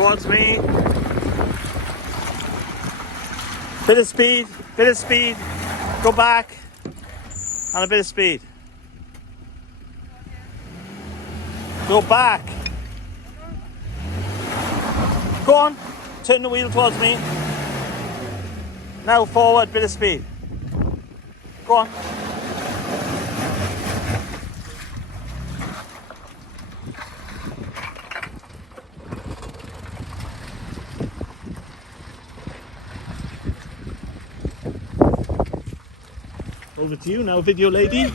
towards me. Bit of speed, bit of speed. Go back. And a bit of speed. Go back. Go on. Turn the wheel towards me. Now forward, bit of speed. Go on. Over to you now, video lady.